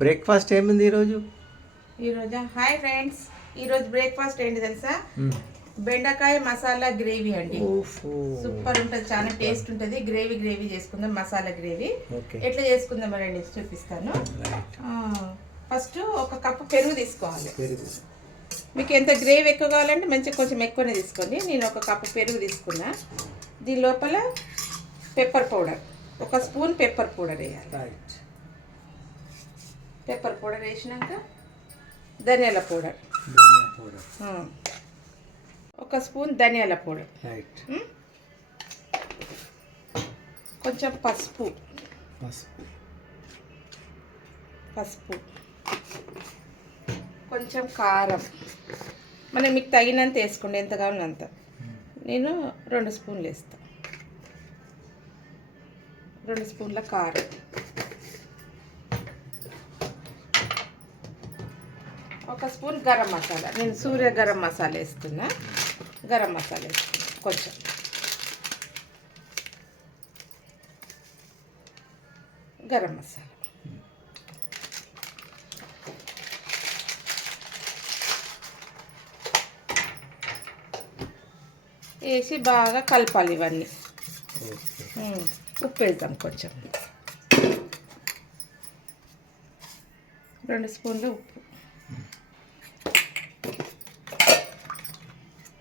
Breakfast ఏముంది ఈరోజు? ఈరోజు? Hi friends. ఈరోజు బ్రేక్ఫాస్ట్ ఏంటి తెలుసా? బెండకాయ మసాలా గ్రేవీ అండి. సూపర్ ఉంటుంది చాలా టేస్ట్ ఉంటుంది. గ్రేవీ గ్రేవీ చేసుకుందాం మసాలా గ్రేవీ. ఎట్లా చేసుకుందాం రండి చూపిస్తాను. ఫస్ట్ ఒక కప్పు పెరుగు తీసుకోవాలి. మీకు ఎంత గ్రేవీ ఎక్కువ కావాలంటే మంచిగా కొంచెం ఎక్కువనే తీసుకోండి. నేను ఒక కప్పు పెరుగు తీసుకున్నా. దీని లోపల పెప్పర్ పౌడర్. ఒక స్పూన్ పెప్పర్ పౌడర్ వేయాలి. పెప్పర్ పౌడర్ వేసినాక ధనియాల పౌడర్ ఆ. ఒక స్పూన్ ధనియాల పౌడర్ ఉమ్. కొంచెం పసుపు. పసుపు. పసుపు. కొంచెం కారం. మనం మీకు తగినంత వేసుకోండి ఎంత కావాలో అంత. నేను రెండు స్పూన్లు వేస్తా. రెండు స్పూన్ల కారం. ఒక స్పూన్ గరం మసాలా. నేను సూర్య గరం మసాలా వేస్తున్నా. గరం మసాలా వేస్తున్నా. కొంచెం. గరం మసాలా. వేసి బాగా కలపాలి ఇవన్నీ. ఉప్పు వేద్దాం కొంచెం. రెండు స్పూన్లు ఉప్పు.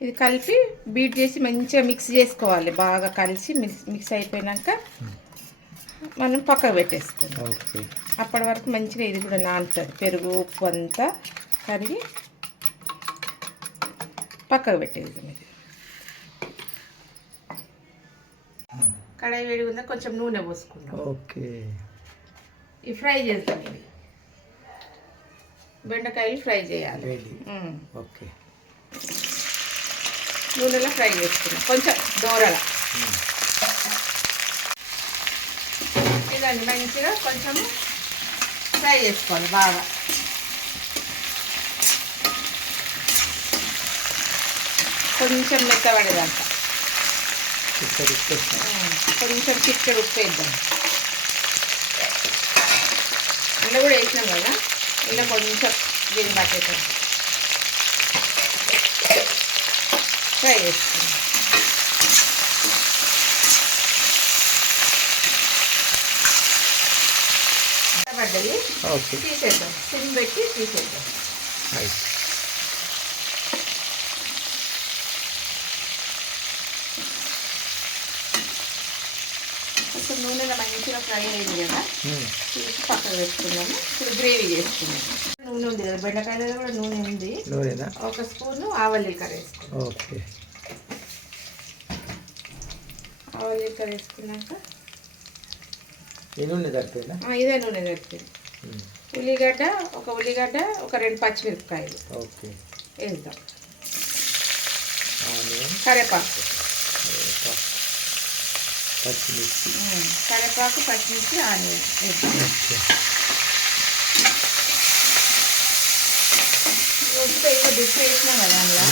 ఇది కలిపి బీట్ చేసి మంచిగా మిక్స్ చేసుకోవాలి. బాగా కలిసి మిక్స్ మిక్స్ అయిపోయినాక మనం పక్కకు పెట్టేసుకుందాం. అప్పటి వరకు మంచిగా ఇది కూడా నానుతుంది. పెరుగు ఉప్పు అంతా కరిగి పక్కకు పెట్టేది ఇది. కడాయి వేడి ఉందా కొంచెం నూనె పోసుకుందాం. ఓకే. ఇవి ఫ్రై చేద్దాం ఇవి బెండకాయలు ఫ్రై చేయాలి. ఓకే. నూనెలో ఫ్రై చేసుకున్నాం. కొంచెం దూరగా ఇదండి మంచిగా కొంచెం ఫ్రై చేసుకోవాలి బాగా. కొంచెం ఉమ్, కొంచెం చిక్కడు ఉప్పు వేద్దాం. అందులో కూడా వేసినాం కదా ఇలా కొంచెం దీన్ని పట్టేద్దాం ఫ్రై చేసుకుందాం పడ్డది తీసేద్దాం సిమ్ పెట్టి తీసేద్దాం నూనెలో మంచిగా ఫ్రై అయింది కదా? తీసి పక్కన పెట్టుకున్నాము. ఇప్పుడు గ్రేవీ చేసుకున్నాము నూనె ఉంది కదా బెండకాయలలో కూడా నూనె ఉంది. ఒక స్పూను ఆవలి కర్ర వేసుకున్నాం. ఓకే. ఆవలి కర్ర వేసుకున్నాక? ఈ నూనె సరిపోయిందా ఇదే నూనె సరిపోయింది ఉల్లిగడ్డ ఒక ఉల్లిగడ్డ ఒక రెండు పచ్చిమిరపకాయలు. ఓకే. వేద్దాం. కరేపాకు పచ్చిమిర్చి. ఉమ్, కరేపాకు పచ్చిమిర్చి ఆనియన్ ఉప్పు వేసినాం కదా అందులో?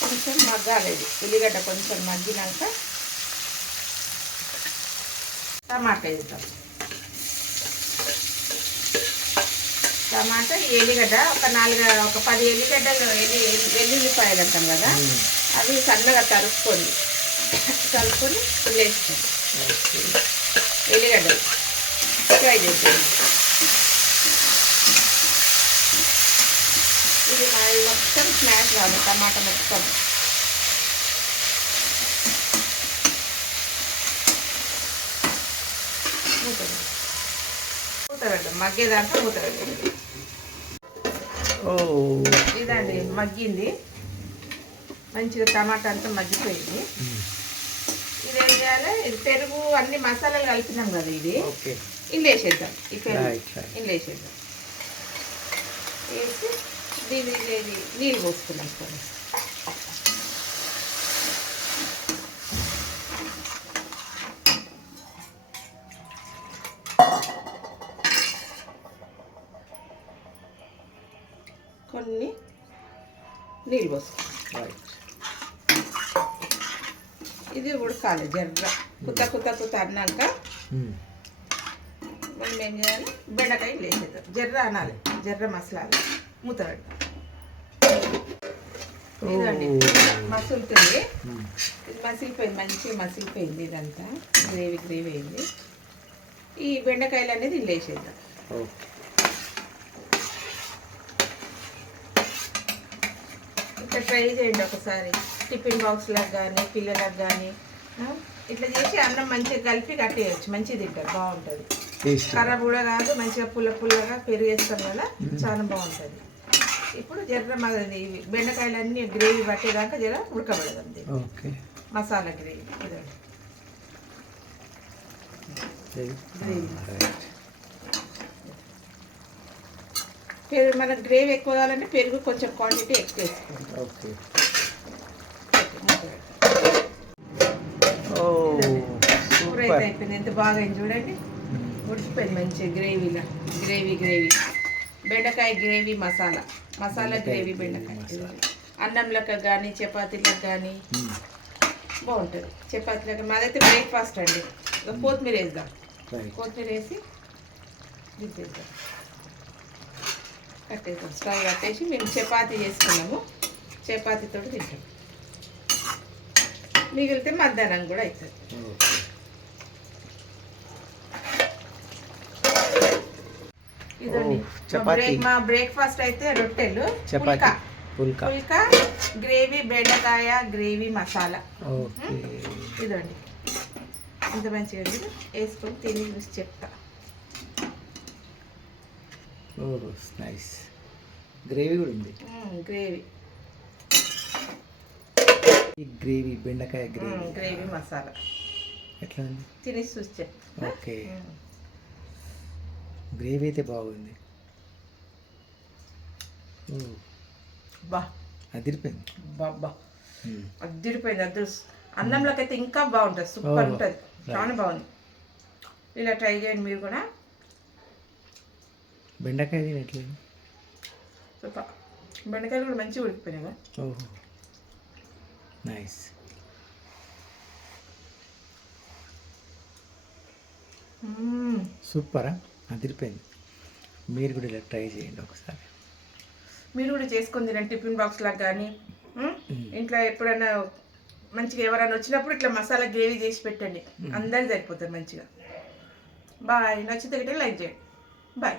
కొంచెం మగ్గాలి ఉల్లిగడ్డ కొంచెం మగ్గినాక టమాటా వేద్దాం. టమాటా ఎల్లిగడ్డ ఒక నాలుగు ఒక పది ఎల్లిగడ్డలు ఎల్లి వెల్లుల్లిపాయలు అంటాం కదా అవి సన్నగా తరుక్కొని కలుపుకొని వేస్తాం ఎల్లిగడ్డలు ఫ్రై చేస్తాం ఇది మరి మొత్తం స్మాష్ కాదు టమాటా మొత్తం. మూత పెట్టు. మూత పెడదాం మగ్గేదాకా మూత ఇదండి మగ్గింది. మంచిగా టమాటా అంతా మగ్గిపోయింది. ఇది ఏం చేయాలి? ఇది పెరుగు అన్ని మసాలాలు కలిపినాం కదా ఇది. ఇందులో వేసేద్దాం ఈ పెరుగు. ఇందులో వేసేద్దాం వేసి దీని నీళ్ళు పోసుకున్నాం. నీళ్ళు పోసుకో. ఇది ఉడకాలి జర్ర. కుత్త కుత్త కుత్త అన్నాక మనం ఏం చేయాలి? బెండకాయ లేసేద్దాం జర్ర అనాలి జర్ర మసలాలి. మూత ఇదండి మసులుతుంది. ఇది మసిలిపోయింది మంచిగా మసిలిపోయింది ఇదంతా. గ్రేవీ గ్రేవీ అయింది. ఈ బెండకాయలు అనేది ఇల్లు వేసేద్దాం ఓకే ఇట్లా ట్రై చేయండి ఒకసారి. టిఫిన్ బాక్స్లకు కానీ పిల్లలకు కానీ ఇట్లా చేసి అన్నం మంచిగా కలిపి కట్టేయచ్చు. మంచిగా తింటారు. బాగుంటుంది. ఖరాబ్ కూడా కాదు మంచిగా పుల్ల పుల్లగా పెరిగేస్తాం కదా చాలా బాగుంటుంది. ఇప్పుడు జర్ర ఇవి బెండకాయలన్నీ గ్రేవీ పట్టేదాకా జర ఉడకబడదాం దీన్ని. ఓకే. మసాలా గ్రేవీ. ఇదండి గ్రేవీ. పెరుగు మనకు గ్రేవీ ఎక్కువ కావాలంటే పెరుగు కొంచెం క్వాంటిటీ ఎక్కువ వేసుకోండి. ఓకే. కూర అయితే అయిపోయింది. ఎంత బాగా అయింది చూడండి. ఉడికిపోయింది మంచిగా గ్రేవీలా. Gravy gravy. బెండకాయ గ్రేవీ మసాలా. మసాలా బెండకాయ గ్రేవీ గ్రేవీ బెండకాయ. అన్నంలకు కానీ చపాతీలకు కానీ బాగుంటుంది. చపాతీలకు మాదైతే బ్రేక్ఫాస్ట్ అండి. కొత్తిమీర వేద్దాం కొత్తిమీర వేసి కట్టేద్దాం స్టవ్ కట్టేసి మేము చపాతీ చేసుకున్నాము. చపాతీతో తింటాం మిగిలితే మధ్యాహ్నం కూడా అవుతుంది ఇదండి. బ్రేక్ మా బ్రేక్ఫాస్ట్ అయితే రొట్టెలు పుల్కా. పుల్కా. గ్రేవీ బెండకాయ గ్రేవీ మసాలా. ఇదండి ఇంత మంచిగా. వేసుకొని తిని చూసి చెప్తా. ఓ నైస్ గ్రేవీ కూడా ఉంది. గ్రేవీ ఈ గ్రేవీ బెండకాయ గ్రేవీ గ్రేవీ మసాలా ఎట్లా ఉంది? తినేసి చూసి చెప్తా ఓకే. గ్రేవీ అయితే బాగుంది. బా. అదిరిపోయింది. బా బా. మ్మ్. అద్దరిపోయింది అద్దరు అన్నంలోకి అయితే ఇంకా బాగుంటుంది సూపర్ ఉంటుంది. చాలా బాగుంది. ఇలా ట్రై చేయండి మీరు కూడా. బెండకాయ తిని ఎట్లా? ఉంది? సూపర్. బెండకాయలు కూడా మంచిగా ఉడికిపోయినాయి కదా? ఓహో. నైస్. సూపరా? అదిరిపోయింది. మీరు కూడా ఇలా ట్రై చేయండి ఒకసారి. మీరు కూడా చేసుకొని తినండి టిఫిన్ బాక్స్ లాగా కానీ. ఇంట్లో ఎప్పుడైనా మంచిగా ఎవరైనా వచ్చినప్పుడు ఇట్లా మసాలా గ్రేవీ చేసి పెట్టండి. అందరికి సరిపోతుంది మంచిగా. బాయ్. నచ్చితే లైక్ చేయండి. బాయ్.